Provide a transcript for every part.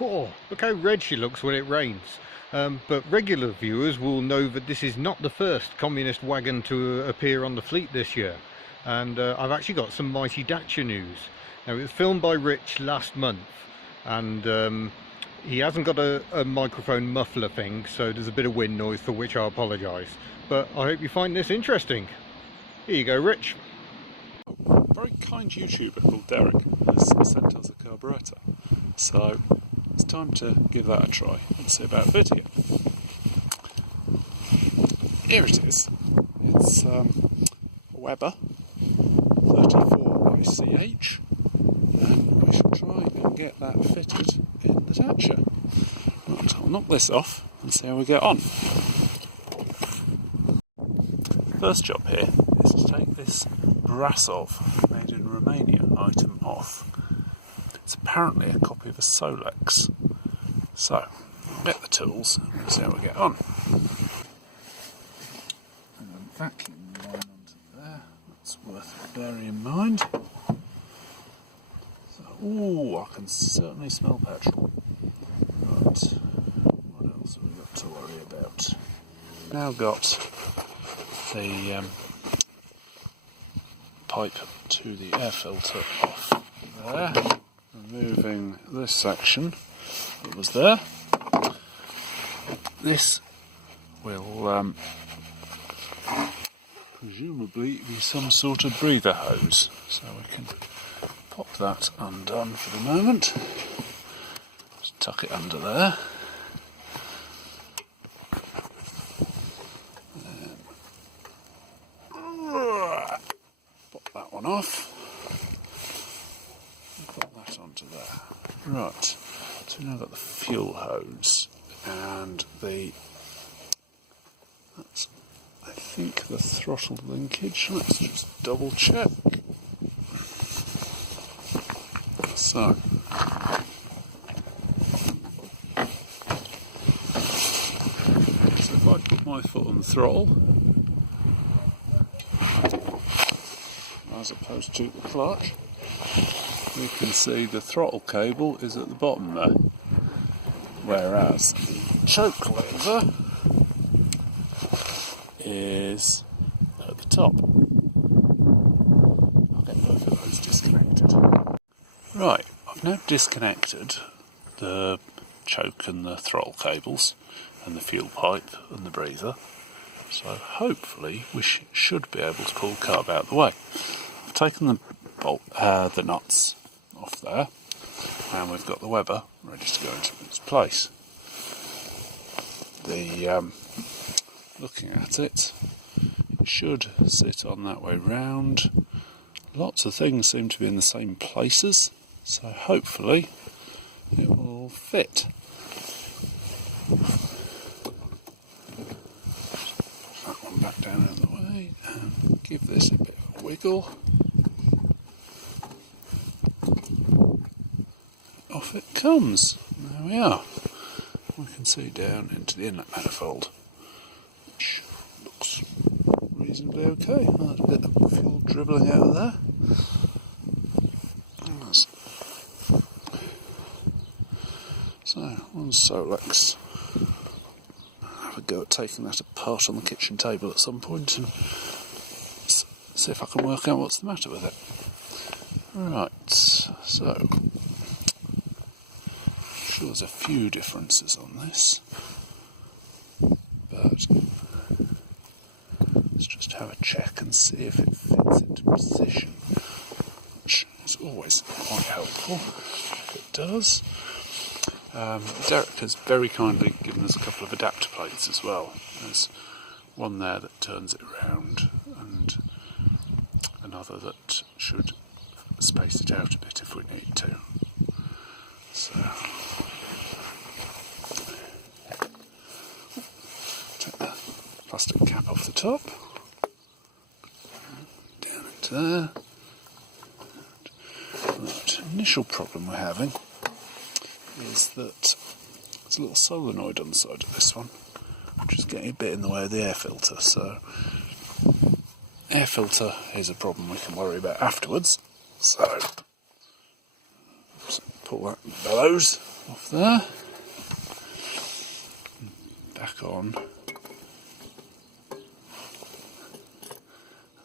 Cool, look how red she looks when it rains. But regular viewers will know that this is not the first communist wagon to appear on the fleet this year. And I've actually got some Mighty Dacia news. Now, it was filmed by Rich last month, and he hasn't got a microphone muffler thing, so there's a bit of wind noise, for which I apologise. But I hope you find this interesting. Here you go, Rich. A very kind YouTuber called Derek has sent us a Carburettor, so it's time to give that a try and see about fitting it. Here it is. It's a Weber 34 ICH, and we shall try and get that fitted in the Dacia. Right, I'll knock this off and see how we get on. First job here is to take this Brasov made in Romania item off. It's apparently a copy of a Solex. So, I'll get the tools and see how we get on. And a vacuum line onto there, that's worth bearing in mind. So, ooh, I can certainly smell petrol. Right, what else have we got to worry about? Now got the pipe to the air filter off there, removing this section that was there. This will presumably be some sort of breather hose, so we can pop that undone for the moment. Just tuck it under there. Pop that one off. Put that onto there. Right, so we've now got the fuel hose and that's, I think, the throttle linkage. Let's just double check. So, if I put my foot on the throttle, as opposed to the clutch, we can see the throttle cable is at the bottom there, whereas the choke lever is at the top. I'll get both of those disconnected. Right, I've now disconnected the choke and the throttle cables and the fuel pipe and the breather, so hopefully we should be able to pull the carb out of the way. I've taken the nuts off there, and we've got the Weber ready to go into its place. Looking at it, it should sit on that way round. Lots of things seem to be in the same places, so hopefully it will fit. Put that one back down out of the way and give this a bit of a wiggle. Off it comes. There we are. We can see down into the inlet manifold, which looks reasonably okay. There's a bit of fuel dribbling out of there. So, on Solex, I'll have a go at taking that apart on the kitchen table at some point and see if I can work out what's the matter with it. Right, so I'm sure there's a few differences on this, but let's just have a check and see if it fits into position, which is always quite helpful if it does. Derek has very kindly given us a couple of adapter plates as well. There's one there that turns it around and another that should space it out a bit if we need to. So, take the plastic cap off the top, down into there. Right, initial problem we're having is that there's a little solenoid on the side of this one, which is getting a bit in the way of the air filter. So, air filter is a problem we can worry about afterwards. So, pull that bellows off there. Back on.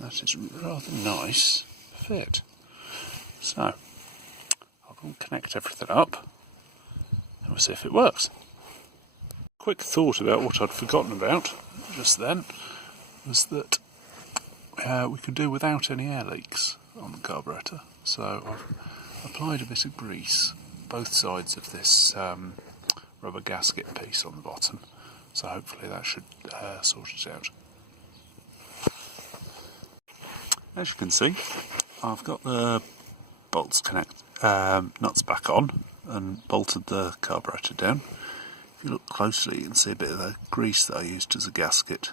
That is rather nice fit. So, I'll go and connect everything up and we'll see if it works. Quick thought about what I'd forgotten about just then was that we could do without any air leaks on the carburetor. So I've applied a bit of grease both sides of this rubber gasket piece on the bottom. So hopefully that should sort it out. As you can see, I've got the bolts nuts back on and bolted the carburetor down. If you look closely, you can see a bit of the grease that I used as a gasket,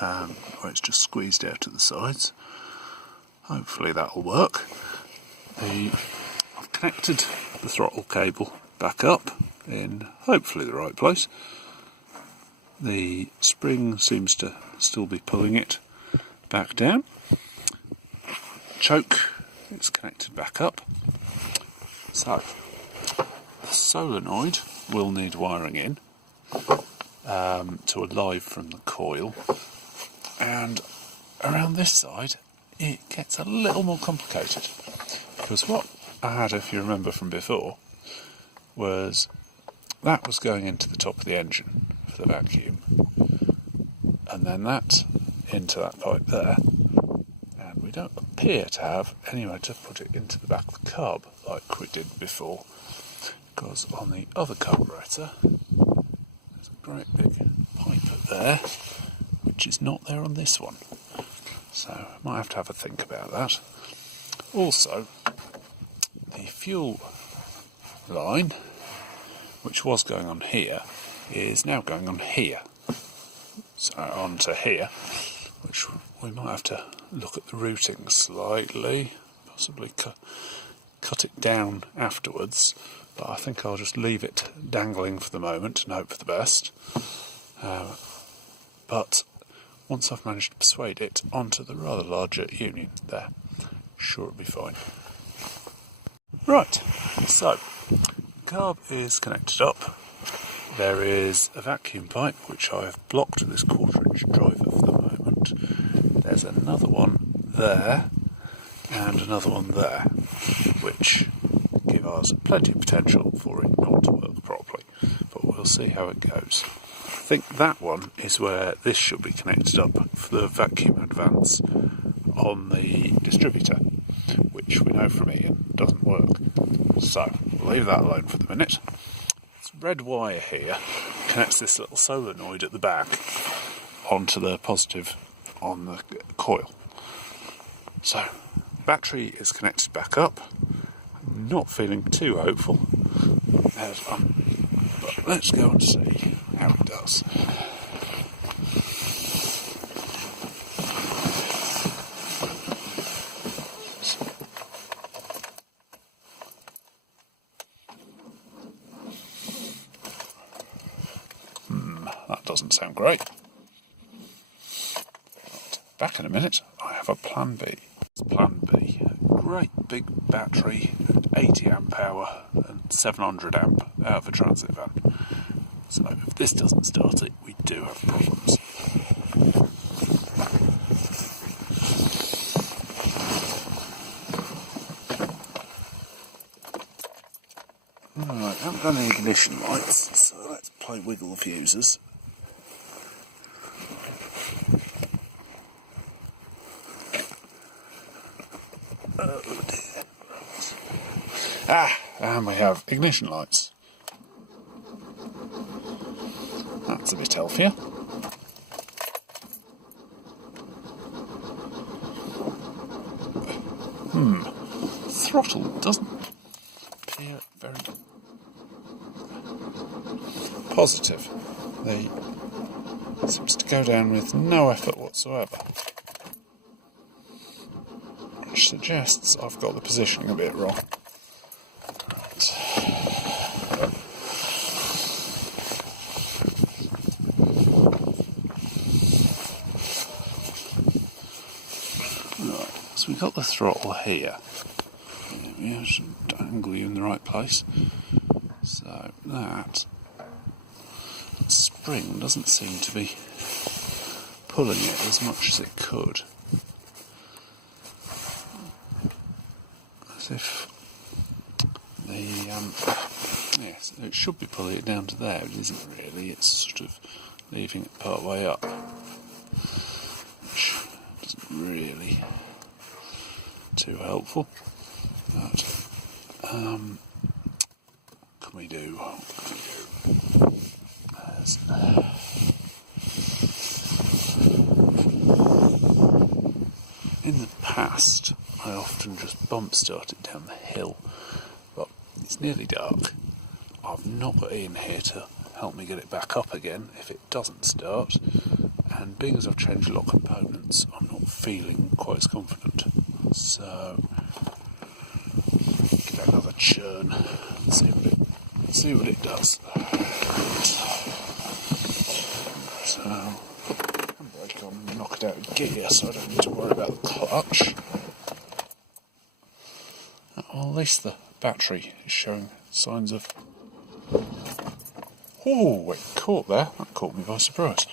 where it's just squeezed out at the sides. Hopefully that'll work. I've connected the throttle cable back up in hopefully the right place. The spring seems to still be pulling it back down. Choke is connected back up. So the solenoid will need wiring in to a live from the coil, and around this side it gets a little more complicated, because what I had, if you remember from before, was that was going into the top of the engine for the vacuum, and then that into that pipe there, and we don't appear to have anywhere to put it into the back of the carb like we did before, because on the other carburetor there's a great big pipe there which is not there on this one, so I might have a think about that. Also, the fuel line, which was going on here, is now going on here, so onto here, which we might have to look at the routing slightly, possibly cut it down afterwards, but I think I'll just leave it dangling for the moment and hope for the best. But once I've managed to persuade it onto the rather larger union there, sure it'll be fine. Right, so carb is connected up. There is a vacuum pipe which I have blocked with this 1/4-inch driver for the moment. There's another one there and another one there, which give us plenty of potential for it not to work properly, but we'll see how it goes. I think that one is where this should be connected up for the vacuum advance on the distributor, which we know from Ian doesn't work. So we'll leave that alone for the minute. This red wire here connects this little solenoid at the back onto the positive on the coil. So battery is connected back up. I'm not feeling too hopeful. There's fun. But let's go and see how it does. That doesn't sound great. But back in a minute, I have a plan B. Plan B. Great big battery, 80 amp hour and 700 amp out of a transit van. So if this doesn't start it, we do have problems. Alright, I haven't got any ignition lights, so let's play wiggle the fuses. Oh dear. And we have ignition lights. That's a bit healthier. Throttle doesn't appear very positive. It seems to go down with no effort whatsoever, which suggests I've got the positioning a bit wrong. Right, so we've got the throttle here. We should angle you in the right place. So that spring doesn't seem to be pulling it as much as it could. As if the yes, it should be pulling it down to there, but it isn't really. It's sort of leaving it part way up, which isn't really too helpful. But can we do? What can we do? In the past, I often just bump start it down the hill, but it's nearly dark. I've not got Ian here to help me get it back up again if it doesn't start, and being as I've changed a lot of components, I'm not feeling quite as confident. So give it another churn and see what it does. So handbrake on and knock it out of gear, so I don't need to worry about the clutch. Well, at least the battery is showing signs of... Oh, it caught there. That caught me by surprise.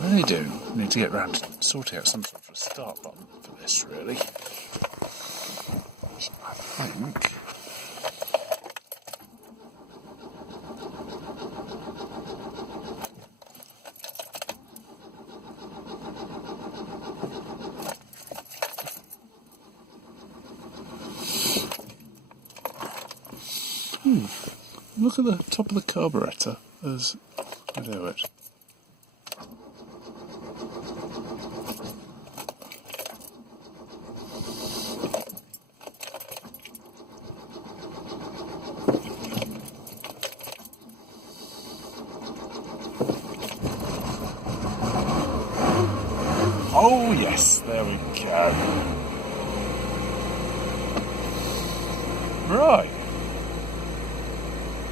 I really do need to get round to sorting out some sort of a start button for this, really. So I think... Look at the top of the carburettor as I do it. Oh yes, there we go. Right.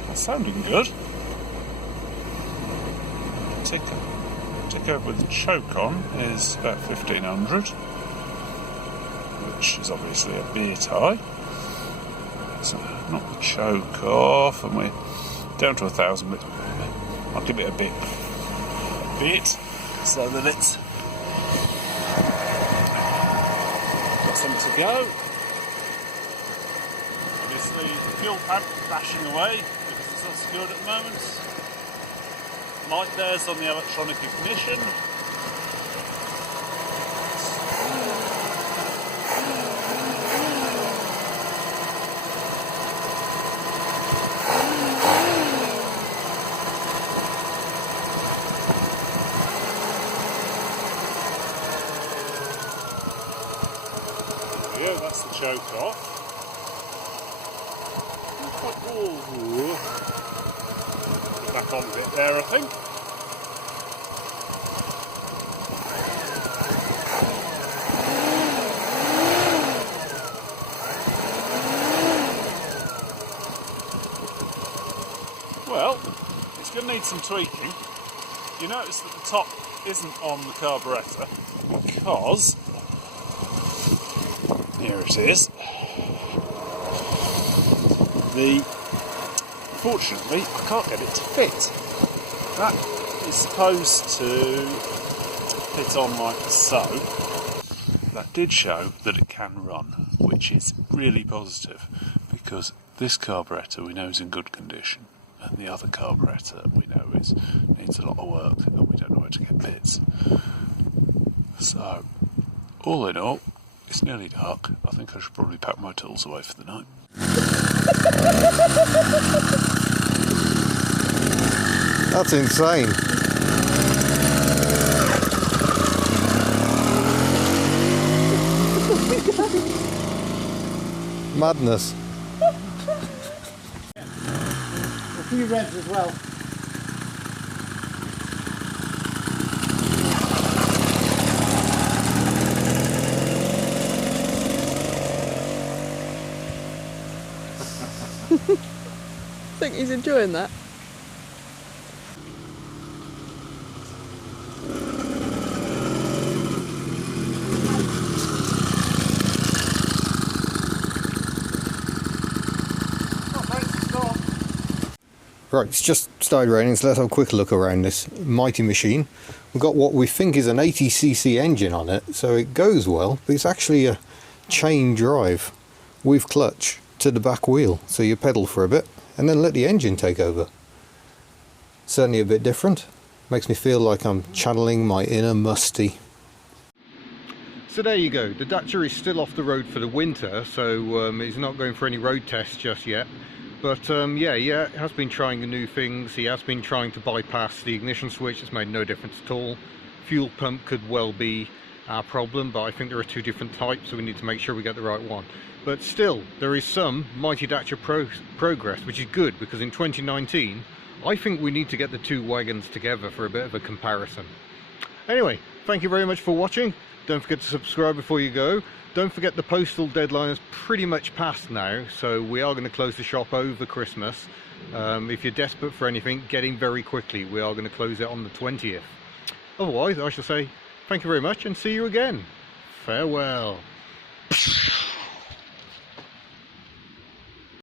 That's sounding good. Tick over with the choke on is about 1500, which is obviously a beer tie. So knock the choke off, and we're down to 1,000. But I'll give it a bit, so that it's got something to go. Obviously, the fuel pad bashing away because it's not secured at the moment. Light there's on the electronic ignition. There we go, that's the choke off. Ooh. Back on a bit there, I think. Well, it's going to need some tweaking. You notice that the top isn't on the carburettor because here it is. Fortunately, I can't get it to fit. That is supposed to fit on like so. That did show that it can run, which is really positive because this carburettor we know is in good condition, and the other carburettor we know needs a lot of work, and we don't know where to get bits. So, all in all, it's nearly dark. I think I should probably pack my tools away for the night. That's insane. Madness. A few revs as well. I think he's enjoying that. Right, it's just started raining, so let's have a quick look around this mighty machine. We've got what we think is an 80cc engine on it, so it goes well, but it's actually a chain drive with clutch to the back wheel. So you pedal for a bit and then let the engine take over. Certainly a bit different. Makes me feel like I'm channeling my inner Musty. So there you go, the Dacia is still off the road for the winter, so it's not going for any road tests just yet. But yeah, he has been trying new things. He has been trying to bypass the ignition switch. It's made no difference at all. Fuel pump could well be our problem, but I think there are two different types, so we need to make sure we get the right one. But still, there is some Mighty Dacia progress, which is good, because in 2019 I think we need to get the two wagons together for a bit of a comparison. Anyway, thank you very much for watching. Don't forget to subscribe before you go. Don't forget the postal deadline is pretty much passed now, so we are going to close the shop over Christmas. If you're desperate for anything, get in very quickly. We are going to close it on the 20th. Otherwise, I shall say thank you very much and see you again. Farewell.